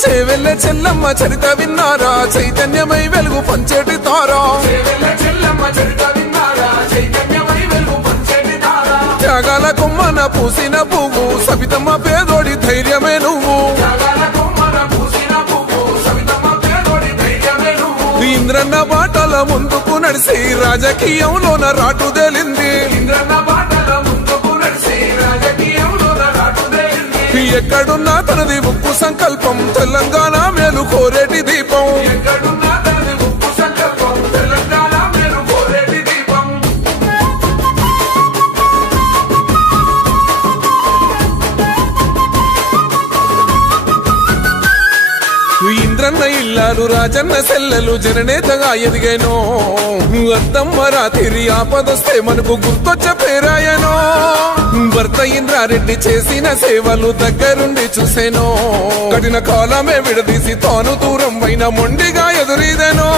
చేవెళ్ళే చెల్లమ్మ చరిత విన్నారా చైతన్యమై వెలుగు పంచేటి తారా త్యాగాల కొమ్మన పూసిన పువ్వు సబితమ్మ పేదోడి ధైర్యమే నువ్వు ఇంద్రన్న బాటల ముందుకు నడిసి రాజకీయంలోన రాటుదేలింది ఎక్కడున్నా తనది ఉక్కు సంకల్పం తెలంగాణ మేలు కోరేటి దీపం ఇంద్రన్న ఇల్లాలు రాజన్న సెల్లలు జననేతగా ఎదిగానో అద్దమ్మ రాత్రి ఆపదొస్తే మనకు గుర్తొచ్చ పేరాయనో భర్త ఇంద్రారెడ్డి చేసిన సేవలు దగ్గరుండి చూసేనో కఠిన కాలమే విడదీసి తాను దూరం అయిన మొండిగా ఎదురీదెనో